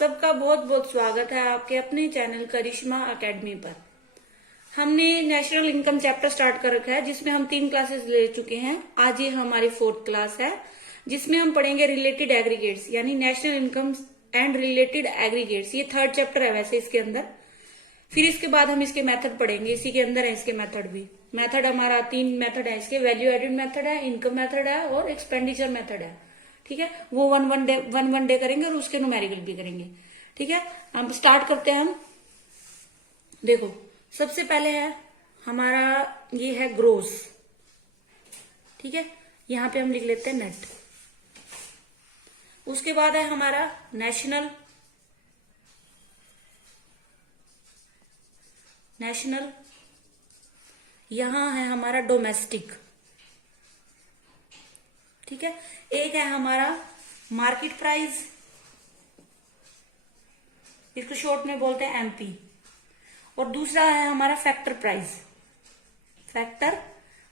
सबका बहुत बहुत स्वागत है आपके अपने चैनल करिश्मा एकेडमी पर। हमने नेशनल इनकम चैप्टर स्टार्ट कर रखा है जिसमें हम 3 क्लासेस ले चुके हैं। आज ये हमारी 4th क्लास है जिसमें हम पढ़ेंगे रिलेटेड एग्रीगेट्स यानी national income and related aggregates. ये 3rd चैप्टर है वैसे इसके अंदर। फिर इसके बाद हम इसके मेथड पढ़ेंगे, इसी के अंदर है इसके मेथड भी। मेथड हमारा 3 मेथड है इसके, वैल्यू एडेड मेथड है, इनकम मेथड है और एक्सपेंडिचर मेथड है। ठीक है, वो वन डे करेंगे और उसके न्यूमेरिकल भी करेंगे। ठीक है, हम स्टार्ट करते हैं। हम देखो सबसे पहले है हमारा ये है ग्रोस। ठीक है, यहां पे हम लिख लेते हैं नेट। उसके बाद है हमारा नेशनल, यहां है हमारा डोमेस्टिक। ठीक है, एक है हमारा मार्केट प्राइस, इसको शॉर्ट में बोलते हैं एमपी, और दूसरा है हमारा फैक्टर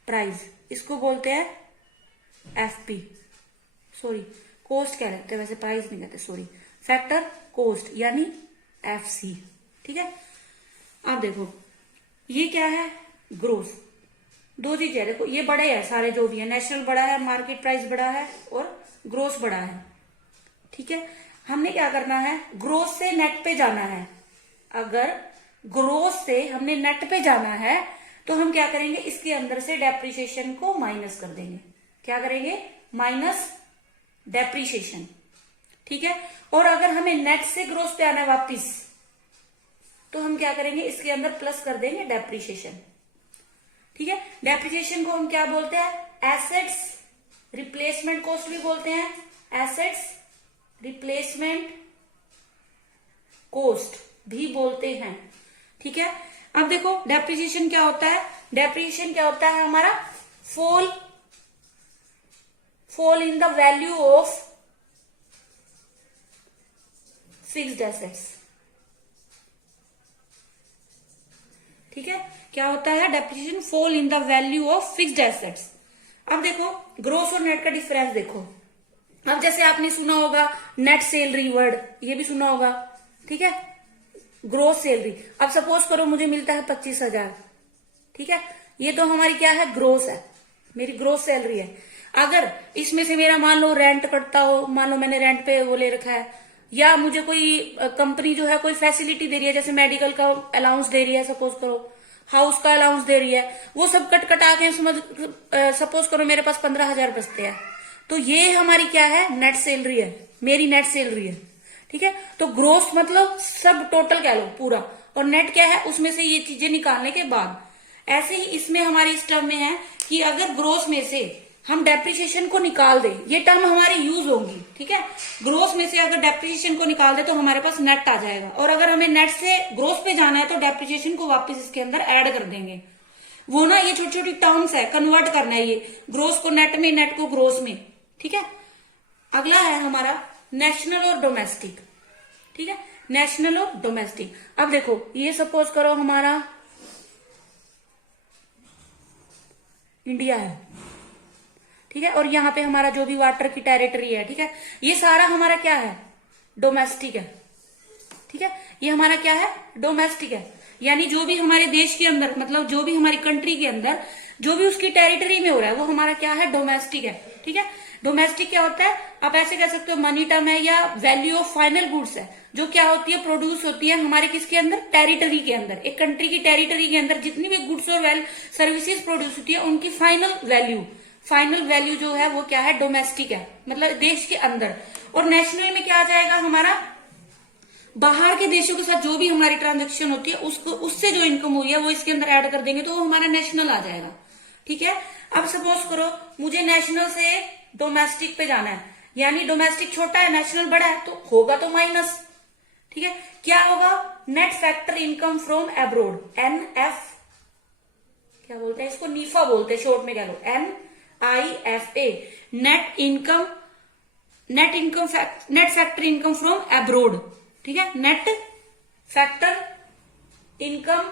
प्राइस, इसको बोलते हैं एफपी। सॉरी, कोस्ट कह रहे थे वैसे, प्राइस नहीं कहते, सॉरी, फैक्टर कोस्ट यानी एफसी। ठीक है, अब देखो ये क्या है, ग्रोस। 2 चीज है, देखो ये बड़े है सारे जो भी है, नेशनल बड़ा है, मार्केट प्राइस बड़ा है और ग्रोस बड़ा है। ठीक है, हमने क्या करना है, ग्रोस से नेट पे जाना है। अगर ग्रोस से हमने नेट पे जाना है तो हम क्या करेंगे, इसके अंदर से डेप्रिसिएशन को माइनस कर देंगे। क्या करेंगे, माइनस डेप्रिसिएशन। ठीक है, और अगर हमें नेट से ग्रोस पे आना है वापिस तो हम क्या करेंगे, इसके अंदर प्लस कर देंगे डेप्रिसिएशन। ठीक है, डेप्रिसिएशन को हम क्या बोलते हैं, एसेट्स रिप्लेसमेंट कॉस्ट भी बोलते हैं, एसेट्स रिप्लेसमेंट कॉस्ट भी बोलते हैं। ठीक है, अब देखो डेप्रिसिएशन क्या होता है, डेप्रिसिएशन क्या होता है हमारा, fall in the value of fixed assets. ठीक है, क्या होता है, depreciation fall in the value of fixed assets. अब देखो ग्रोस और नेट का डिफरेंस देखो। अब जैसे आपने सुना होगा नेट सैलरी वर्ड, ये भी सुना होगा। ठीक है, ग्रोस सैलरी। अब सपोज करो मुझे मिलता है 25,000। ठीक है, ये तो हमारी क्या है, ग्रोस है, मेरी ग्रोस सैलरी है। अगर इसमें से मेरा मान लो रेंट कटता हो, मान लो मैंने रेंट पे वो ले रखा है, या मुझे कोई कंपनी जो है कोई फैसिलिटी दे रही है, जैसे मेडिकल का अलाउंस दे रही है, सपोज करो हाउस का अलाउंस दे रही है, वो सब कटा के सपोज करो मेरे पास 15,000 बचते हैं, तो ये हमारी क्या है, नेट सैलरी है, मेरी नेट सैलरी है। ठीक है, तो ग्रोस मतलब सब टोटल कह लो पूरा, और नेट क्या है, उसमें से ये चीजें निकालने के बाद। ऐसे ही इसमें हमारी इस टर्म में है कि अगर ग्रोस में से हम डेप्रिसिएशन को निकाल दें, ये टर्म हमारी यूज होगी। ठीक है, ग्रोस में से अगर डेप्रिसिएशन को निकाल दे तो हमारे पास नेट आ जाएगा, और अगर हमें नेट से ग्रोस पे जाना है तो डेप्रिसिएशन को वापस इसके अंदर ऐड कर देंगे। वो ना ये छोटी छोटी टर्म्स है, कन्वर्ट करना है, ये ग्रोस को नेट में, नेट को ग्रोस में। ठीक है, अगला है हमारा नेशनल और डोमेस्टिक। ठीक है, नेशनल और डोमेस्टिक। अब देखो ये सपोज करो हमारा इंडिया है। ठीक है, और यहाँ पे हमारा जो भी वाटर की टेरिटरी है, ठीक है, ये सारा हमारा क्या है, डोमेस्टिक है। ठीक है, ये हमारा क्या है, डोमेस्टिक है, यानी जो भी हमारे देश के अंदर, मतलब जो भी हमारी कंट्री के अंदर जो भी उसकी टेरिटरी में हो रहा है वो हमारा क्या है, डोमेस्टिक है। ठीक है, डोमेस्टिक क्या होता है, आप ऐसे कह सकते हो मनी टर्म है या वैल्यू ऑफ फाइनल गुड्स है, जो क्या होती है, प्रोड्यूस होती है हमारे किसके अंदर, टेरिटरी के अंदर। एक कंट्री की टेरिटरी के अंदर जितनी भी गुड्स और सर्विसेज प्रोड्यूस होती है उनकी फाइनल वैल्यू जो है वो क्या है, डोमेस्टिक है, मतलब देश के अंदर। और नेशनल में क्या आ जाएगा हमारा, बाहर के देशों के साथ जो भी हमारी ट्रांजेक्शन होती है उसको, उससे जो इनकम हुई है वो इसके अंदर ऐड कर देंगे तो वो हमारा नेशनल आ जाएगा। ठीक है, अब सपोज करो मुझे नेशनल से डोमेस्टिक पे जाना है, यानी डोमेस्टिक छोटा है, नेशनल बड़ा है, तो होगा तो माइनस। ठीक है, क्या होगा, net factor income from abroad, NF क्या बोलते हैं इसको, नीफा बोलते हैं, शॉर्ट में कह लो NIFA, net factor income from abroad. ठीक है, net factor income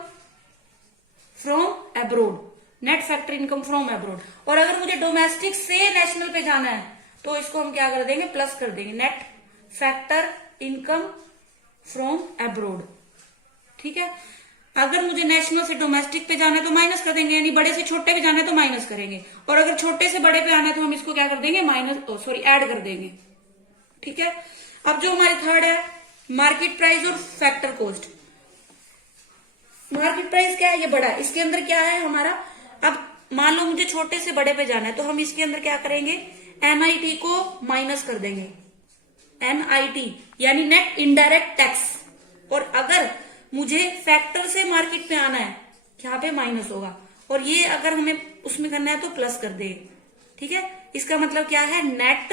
from abroad, net factor income from abroad. और अगर मुझे डोमेस्टिक से नेशनल पे जाना है तो इसको हम क्या कर देंगे, प्लस कर देंगे, net factor income from abroad. ठीक है, अगर मुझे नेशनल से डोमेस्टिक पे जाना है तो माइनस कर देंगे, यानी बड़े से छोटे पे जाना है तो माइनस करेंगे, और अगर छोटे से बड़े पे आना है तो हम इसको क्या कर देंगे, ऐड कर देंगे। ठीक है, अब जो हमारी थर्ड है मार्केट प्राइस और फैक्टर कॉस्ट। मार्केट प्राइस क्या है, ये बड़ा है, इसके अंदर क्या है हमारा, अब मान लो मुझे छोटे से बड़े पे जाना है तो हम इसके अंदर क्या करेंगे, एनआईटी को माइनस कर देंगे, एनआईटी यानी नेट इनडायरेक्ट टैक्स। और अगर मुझे फैक्टर से मार्केट पे आना है, यहाँ पे माइनस होगा, और ये अगर हमें उसमें करना है तो प्लस कर दे। ठीक है, इसका मतलब क्या है, नेट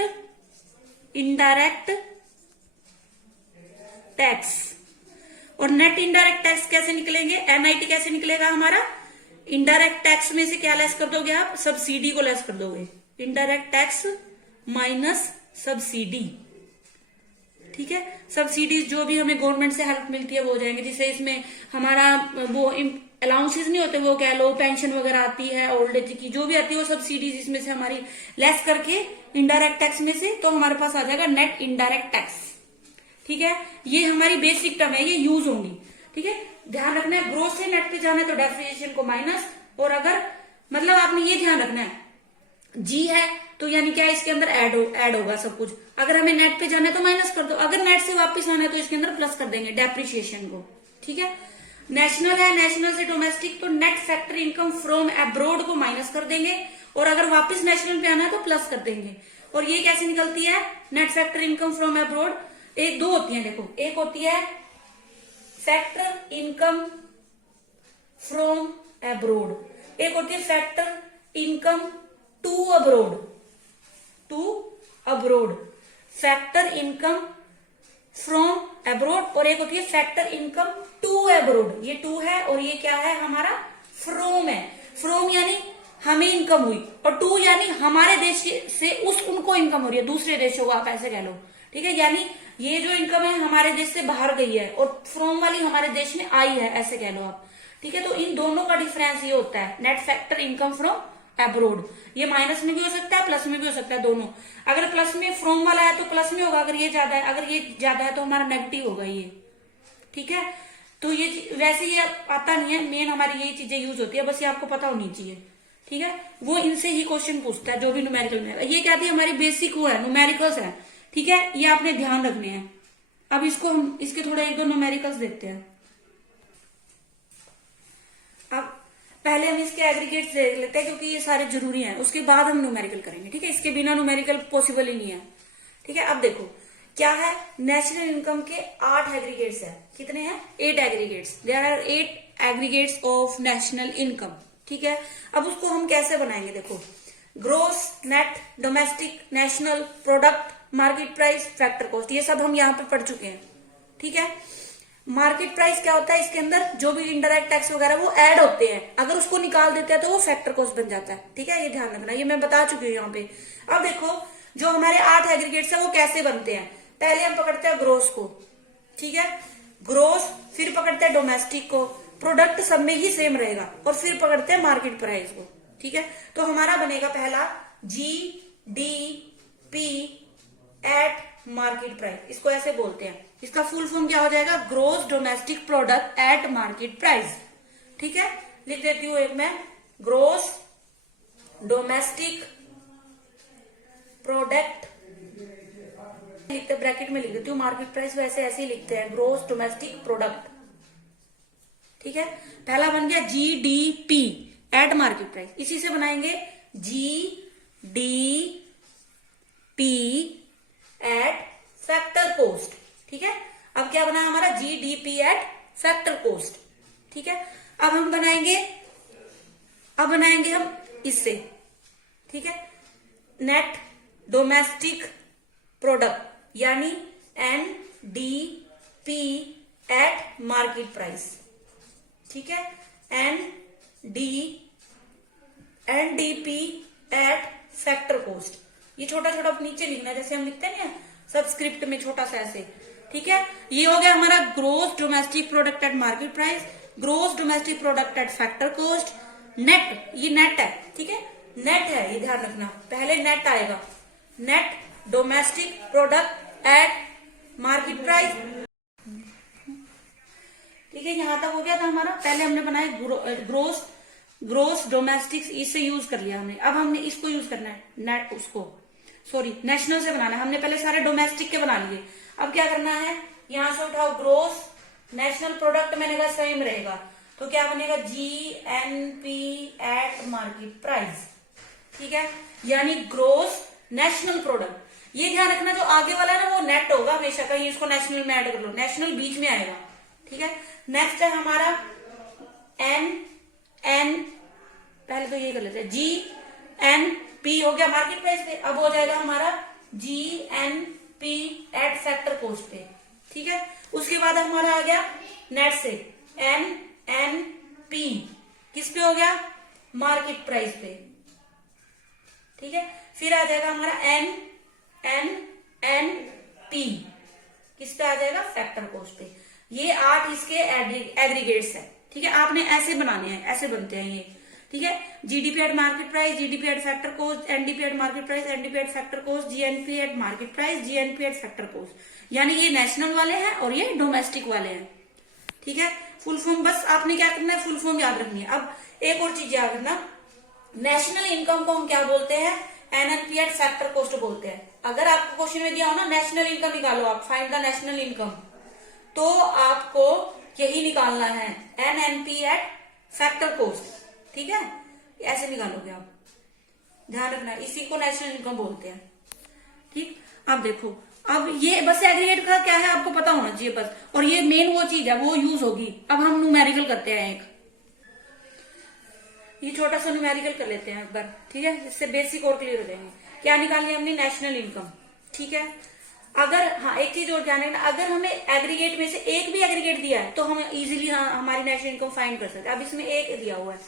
इनडायरेक्ट टैक्स। और नेट इनडायरेक्ट टैक्स कैसे निकलेंगे, एनआईटी कैसे निकलेगा हमारा, इनडायरेक्ट टैक्स में से क्या लेस कर दोगे आप, सब्सिडी को लेस कर दोगे, इनडायरेक्ट टैक्स माइनस सब्सिडी। ठीक है, सब्सिडीज जो भी हमें गवर्नमेंट से हेल्प मिलती है वो हो जाएंगे, जिससे इसमें हमारा वो अलाउंसेस नहीं होते, वो कह लो पेंशन वगैरह आती है, ओल्ड एज की जो भी आती है वो सब्सिडीज इसमें से हमारी लेस करके इनडायरेक्ट टैक्स में से, तो हमारे पास आ जाएगा नेट इनडायरेक्ट टैक्स। ठीक है, ये हमारी बेसिक टर्म है, ये यूज होंगी। ठीक है, ध्यान रखना है ग्रोथ से नेट पे जाना है तो डेप्रिसिएशन को माइनस, और अगर मतलब आपने ये ध्यान रखना है जी है तो यानी क्या इसके अंदर ऐड होगा सब कुछ, अगर हमें नेट पे जाना है तो माइनस कर दो, अगर नेट से वापस आना है तो इसके अंदर प्लस कर देंगे डेप्रिसिएशन को। ठीक है, नेशनल है, नेशनल से डोमेस्टिक तो net factor income from abroad को माइनस कर देंगे, और अगर वापस नेशनल पे आना है तो प्लस कर देंगे। और ये कैसे निकलती है, net factor income from abroad, एक दो होती है, देखो एक होती है फैक्टर इनकम फ्रॉम अब्रोड, एक होती है factor income to abroad, factor income from abroad, और एक होती है फैक्टर इनकम टू अब्रोड। ये टू है और ये क्या है हमारा फ्रॉम है, फ्रॉम यानी हमें इनकम हुई, और टू यानी हमारे देश से उनको इनकम हो रही है, दूसरे देशों को आप ऐसे कह लो। ठीक है, यानी ये जो इनकम है हमारे देश से बाहर गई है और फ्रॉम वाली हमारे देश में आई है, ऐसे कह लो आप। ठीक है, तो इन दोनों का डिफरेंस ये होता है net factor income from abroad. ये माइनस में भी हो सकता है, प्लस में भी हो सकता है, दोनों। अगर प्लस में फ्रॉम वाला है तो प्लस में होगा, अगर ये ज्यादा है, अगर ये ज्यादा है तो हमारा नेगेटिव होगा ये। ठीक है, तो ये वैसे ये आता नहीं है, मेन हमारी यही चीजें यूज होती है, बस ये आपको पता होनी चाहिए। ठीक है, वो इनसे ही क्वेश्चन पूछता है जो भी न्यूमेरिकल में है। ये क्या थी हमारी बेसिक वो है, न्यूमेरिकल्स है। ठीक है, ये आपने ध्यान रखने हैं। अब इसको हम इसके थोड़ा एक दो न्यूमेरिकल्स देखते हैं। अब पहले हम इसके एग्रीगेट्स देख लेते हैं क्योंकि ये सारे जरूरी हैं, उसके बाद हम न्यूमेरिकल करेंगे। ठीक है, इसके बिना न्यूमेरिकल पॉसिबल ही नहीं है। ठीक है, अब देखो क्या है, नेशनल इनकम के 8 एग्रीगेट्स है, कितने हैं 8 aggregates, there are 8 aggregates of national income. ठीक है, अब उसको हम कैसे बनाएंगे, देखो gross, net, domestic, national, product, market price, factor cost, ये सब हम यहाँ पे पढ़ चुके हैं। ठीक है, मार्केट प्राइस क्या होता है, इसके अंदर जो भी इनडायरेक्ट टैक्स वगैरह वो ऐड होते हैं, अगर उसको निकाल देते हैं तो वो फैक्टर कॉस्ट बन जाता है। ठीक है, ये ध्यान रखना, ये मैं बता चुकी हूँ यहाँ पे। अब देखो जो हमारे 8 एग्रीगेट्स है वो कैसे बनते हैं, पहले हम पकड़ते हैं ग्रोस को। ठीक है, ग्रोस, फिर पकड़ते हैं डोमेस्टिक को, प्रोडक्ट सब में ही सेम रहेगा, और फिर पकड़ते हैं मार्केट प्राइस को। ठीक है, तो हमारा बनेगा पहला GDP एट मार्केट प्राइस, इसको ऐसे बोलते हैं। इसका फुल फॉर्म क्या हो जाएगा, gross domestic product at market price. ठीक है, लिख देती हूं एक मैं, ग्रोस डोमेस्टिक प्रोडक्ट, लिखते ब्रैकेट में लिख देती हूँ, मार्केट प्राइस वैसे ऐसे ही लिखते हैं, ग्रोस डोमेस्टिक प्रोडक्ट। ठीक है, पहला बन गया GDP एट मार्केट प्राइस, इसी से बनाएंगे GDP एट फैक्टर कॉस्ट। ठीक है, अब क्या बना हमारा GDP एट फैक्टर कॉस्ट। ठीक है, अब हम बनाएंगे हम इससे। ठीक है, नेट डोमेस्टिक प्रोडक्ट यानी NDP एट मार्केट प्राइस। ठीक है, NDP एट फैक्टर कॉस्ट, ये छोटा छोटा नीचे लिखना है, जैसे हम लिखते हैं ना सबस्क्रिप्ट में छोटा सा ऐसे। ठीक है, ये हो गया हमारा gross domestic product at market price, gross domestic product at factor cost, net, ये नेट है। ठीक है, नेट है, ये ध्यान रखना, पहले नेट आएगा, net domestic product at market price, ठीक है, यहाँ तक हो गया था हमारा। पहले हमने बनाया ग्रोस डोमेस्टिक, इससे यूज कर लिया हमने। अब हमने इसको यूज करना है, नेशनल से बनाना है। हमने पहले सारे डोमेस्टिक के बना लिए। अब क्या करना है, यहां से उठाओ ग्रोस, नेशनल प्रोडक्ट मैंने कहा सेम रहेगा, तो क्या बनेगा, GNP एट मार्केट प्राइस। ठीक है, यानी ग्रोस नेशनल प्रोडक्ट। ये ध्यान रखना, जो आगे वाला है ना वो नेट होगा हमेशा, कहीं इसको नेशनल में ऐड कर लो, नेशनल बीच में आएगा। ठीक है, नेक्स्ट है हमारा NN, पहले तो ये कर लेते हैं, GNP हो गया मार्केट प्राइस पे। अब हो जाएगा हमारा GNP एट फैक्टर कॉस्ट पे। ठीक है, उसके बाद हमारा आ गया नेट से NNP, किस पे हो गया, मार्केट प्राइस पे। ठीक है, फिर आ जाएगा हमारा NNP, किस पे आ जाएगा, फैक्टर कॉस्ट पे। ये 8 इसके एग्रीगेट्स है। ठीक है, आपने ऐसे बनाने हैं, ऐसे बनते हैं ये। ठीक है, GDP at market price, GDP eight factor cost, NDP eight market price, NDP eight factor cost, GNP eight market price, GNP eight factor cost. यानी ये नेशनल वाले हैं और ये डोमेस्टिक वाले हैं। ठीक है, फुल फॉर्म बस आपने क्या करना है, फुल फॉर्म याद रखनी है। अब एक और चीज याद रखना, नेशनल इनकम को हम क्या बोलते हैं, NNP एट फैक्टर कॉस्ट बोलते हैं। अगर आपको क्वेश्चन में दिया हो ना नेशनल इनकम निकालो, आप फाइंड द नेशनल इनकम, तो आपको यही निकालना है, NNP एट फैक्टर कॉस्ट। ठीक है, ऐसे निकालोगे आप, ध्यान रखना, इसी को नेशनल इनकम बोलते हैं। ठीक, अब देखो, अब ये बस एग्रीगेट का क्या है आपको पता होना चाहिए बस, और ये मेन वो चीज है, वो यूज होगी। अब हम न्यूमेरिकल करते हैं, एक ये छोटा सा न्यूमेरिकल कर लेते हैं एक बार। ठीक है, इससे बेसिक और क्लियर हो जाएंगे। क्या निकालनी है हमने, नेशनल इनकम। ठीक है, अगर हाँ एक चीज और ध्यान रखना, अगर हमें एग्रीगेट में से एक भी एग्रीगेट दिया है तो हम इजीली हमारी नेशनल इनकम फाइंड कर सकते हैं। अब इसमें एक दिया हुआ है,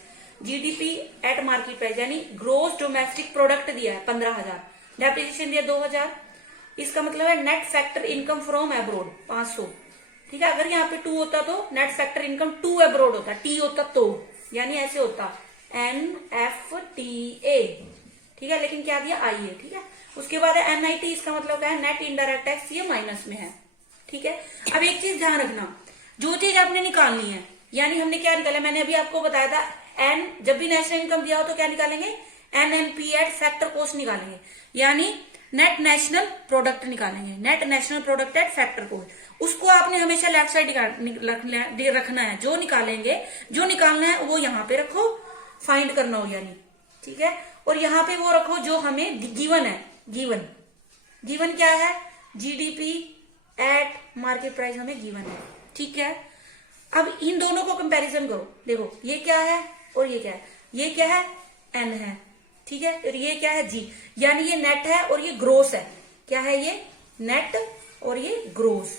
GDP एट मार्केट प्राइस, यानी ग्रोस डोमेस्टिक प्रोडक्ट दिया है 15,000, डेप्रिसिएशन दिया 2,000, इसका मतलब है net factor income from abroad 500। ठीक है, अगर यहाँ पे 2 होता तो net factor income to abroad होता, T होता तो, यानी ऐसे होता NFTA। ठीक है, लेकिन क्या दिया, I है। ठीक है, उसके बाद है NIT, इसका मतलब क्या है, नेट इनडायरेक्ट टैक्स, ये माइनस में है। ठीक है, अब एक चीज ध्यान रखना, जो चीज आपने निकालनी है, यानी हमने क्या निकाला, मैंने अभी आपको बताया था, जब भी नेशनल इनकम दिया हो तो क्या निकालेंगे, NNP एट फैक्टर कॉस्ट निकालेंगे, यानी नेट नेशनल प्रोडक्ट निकालेंगे, net national product at factor cost. उसको आपने हमेशा लेफ्ट साइड रखना है, जो निकालना है वो यहाँ पे रखो, फाइंड करना हो यानी। ठीक है, और यहाँ पे वो रखो जो हमें गिवन है, गिवन क्या है, GDP एट मार्केट प्राइस हमें गिवन है। ठीक है, अब इन दोनों को कंपैरिजन करो, देखो ये क्या है और ये क्या है, ये क्या है, N है। ठीक है, और ये क्या है, G, यानी ये नेट है और ये ग्रोस है। क्या है, ये नेट और ये ग्रोस।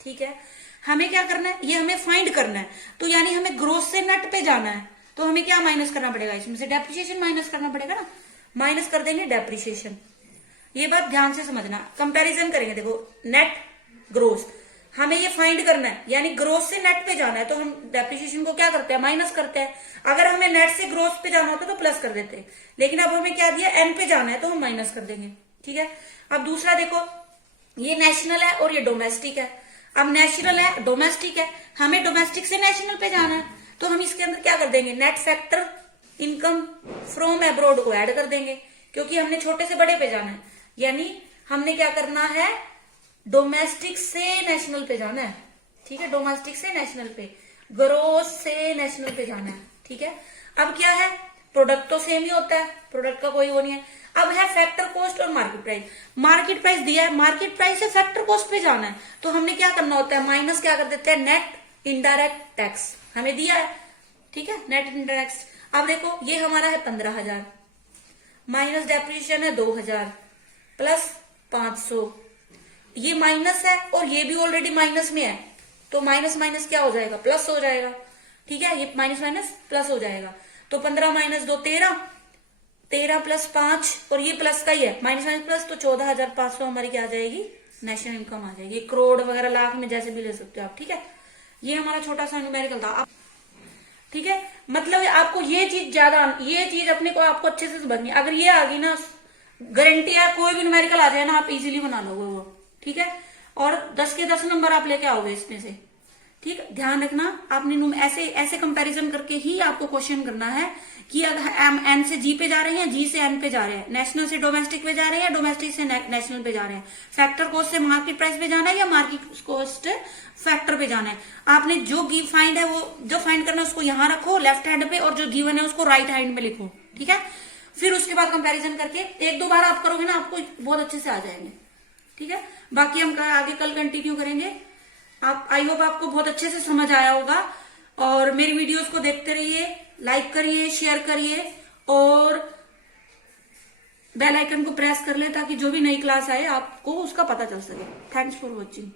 ठीक है, हमें क्या करना है, ये हमें फाइंड करना है, तो यानी हमें ग्रोस से नेट पे जाना है, तो हमें क्या माइनस करना पड़ेगा, इसमें से डेप्रिसिएशन माइनस करना पड़ेगा ना, माइनस कर देंगे डेप्रिसिएशन। ये बात ध्यान से समझना, कंपैरिजन करेंगे। देखो नेट ग्रोस, हमें ये फाइंड करना है, यानी ग्रोस से नेट पे जाना है, तो हम डेप्रिसिएशन को क्या करते हैं, माइनस करते हैं। अगर हमें नेट से ग्रोस पे जाना होता तो प्लस कर देते, लेकिन अब हमें क्या दिया, N पे जाना है तो हम माइनस कर देंगे। ठीक है, अब दूसरा देखो, ये नेशनल है और ये डोमेस्टिक है। अब नेशनल है, डोमेस्टिक है, हमें डोमेस्टिक से नेशनल पे जाना है, तो हम इसके अंदर क्या कर देंगे, net factor income from abroad को ऐड कर देंगे, क्योंकि हमने छोटे से बड़े पे जाना है, यानी हमने क्या करना है, डोमेस्टिक से नेशनल पे जाना है। ठीक है, डोमेस्टिक से नेशनल पे, ग्रोस से नेशनल पे जाना है। ठीक है, अब क्या है, प्रोडक्ट तो सेम ही होता है, प्रोडक्ट का कोई वो नहीं है। अब है फैक्टर कॉस्ट और मार्केट प्राइस। मार्केट प्राइस दिया है, मार्केट प्राइस से फैक्टर कॉस्ट पे जाना है, तो हमने क्या करना होता है, माइनस क्या कर देते हैं, नेट इनडायरेक्ट टैक्स हमें दिया है। ठीक है, नेट इनडायरेक्ट। अब देखो ये हमारा है 15,000, माइनस डेप्रिसिएशन है 2,000 प्लस 500, ये माइनस है और ये भी ऑलरेडी माइनस में है, तो माइनस माइनस क्या हो जाएगा, प्लस हो जाएगा। ठीक है, ये माइनस माइनस प्लस हो जाएगा, तो 15 माइनस 2 13, 13 प्लस 5, और ये प्लस का ही है, माइनस माइनस प्लस, तो 14,500 हमारी क्या आ जाएगी, नेशनल इनकम आ जाएगी। करोड़ वगैरह लाख में जैसे भी ले सकते हो आप। ठीक है, ये हमारा छोटा सा न्यूमेरिकल था। ठीक है, मतलब आपको ये चीज ज्यादा, ये चीज अपने को आपको अच्छे से समझनी, अगर ये आ गई ना, गारंटी है कोई भी न्यूमेरिकल आ जाए ना, आप इजीली बना लोगे वो। ठीक है, और 10 के 10 नंबर आप लेके आओगे इसमें से। ठीक, ध्यान रखना आपने ऐसे ऐसे कंपैरिजन करके ही आपको क्वेश्चन करना है कि अगर एन से जी पे जा रहे हैं, जी से एन पे जा रहे हैं, नेशनल से डोमेस्टिक पे जा रहे हैं, डोमेस्टिक से नेशनल पे जा रहे हैं, फैक्टर कॉस्ट से मार्केट प्राइस पे जाना है या मार्केट कॉस्ट फैक्टर पे जाना है। आपने जो गिव फाइंड है वो जो फाइंड करना है उसको यहां रखो लेफ्ट हैंड पे, और जो गिवन है उसको राइट हैंड में लिखो। ठीक है, फिर उसके बाद कंपैरिजन करके एक दो बार आप करोगे ना, आपको बहुत अच्छे से आ जाएंगे। ठीक है, बाकी हम आगे कल कंटिन्यू करेंगे। आप आई होप आपको बहुत अच्छे से समझ आया होगा, और मेरी वीडियोस को देखते रहिए, लाइक करिए, शेयर करिए, और बेल आइकन को प्रेस कर ले ताकि जो भी नई क्लास आए आपको उसका पता चल सके। Thanks for watching.